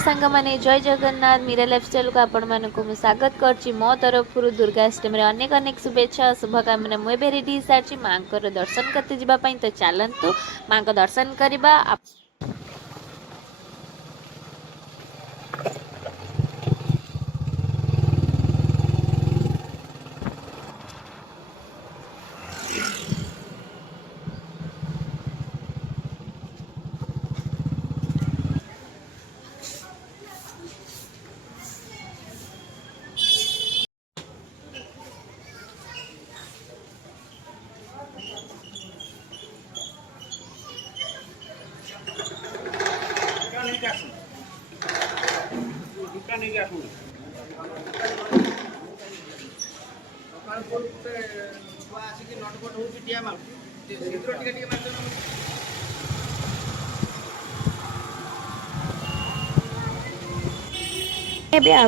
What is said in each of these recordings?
सांग माने जय जगन्नाथ मीरा लाइफस्टाइल को आपण मानक स्वागत करछि मो तरफ दुर्गाष्टमी रे अनेक अनेक शुभेच्छा शुभकामना मुझे रेडी सारी माँ दर्शन करते जावाई तो चलतु माँ को दर्शन करवा। आ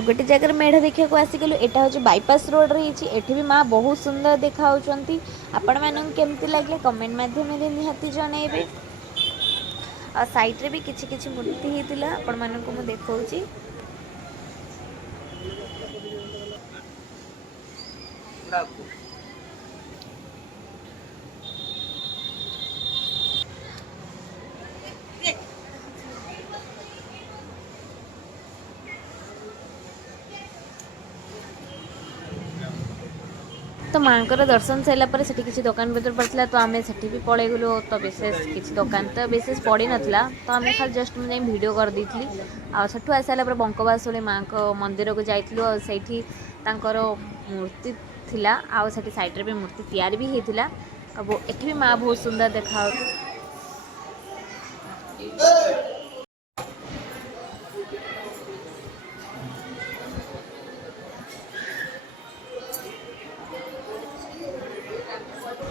गोटे जगह मेढ़ देखा आसीगलु एटा हूँ बाईपास रोड रही एठी भी माँ बहुत सुंदर देखा आपण मानक केमती लगे कमेंट माध्यम निहाती जनइबे। आ साइड रे भी किछि किछि मूर्ति होता आपण मानक मु देखौछि। तो माँ को दर्शन सारापर से किसी दुकान भर पड़ता तो आम से भी पलि गलु तो विशेष किसी दुकान तो विशेष पड़ नाला तो आम खाली जस्ट मुझे भिड करदी आसू आसारा बंकवासुली माँ को मंदिर को जाइलु से मूर्ति थिला आ साइड भी मूर्ति तैयारी भी होता एठी भी माँ बहुत सुंदर देखा।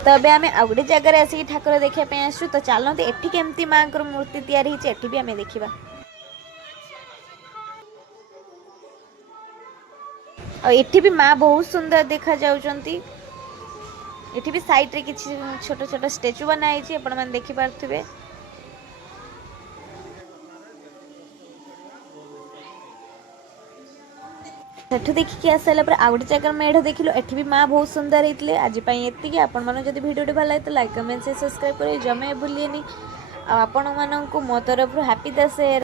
तो अबे आम आ गोटे जगार आसिक ठाकुर देखापी आसु तो चलते एठी केमती माँ को मूर्ति तैयारी एठी भी आम देखा। और एठी भी माँ बहुत सुंदर देखा जाउचंती। एठी भी साइड रे किछि छोट छोट स्टेचू बनाई छी आपण मन देखि पारथिबे। सेठु देखिकी आसाला पर आउट जगह मेढ़ देखिलो एठी भी माँ बहुत सुंदर होते आज एति आपण मन जदि वीडियो भल लगे तो लाइक कमेंट से सब्सक्राइब करें जमे भूलिए। आपण मानक मो तरफ हैप्पी दशहरा।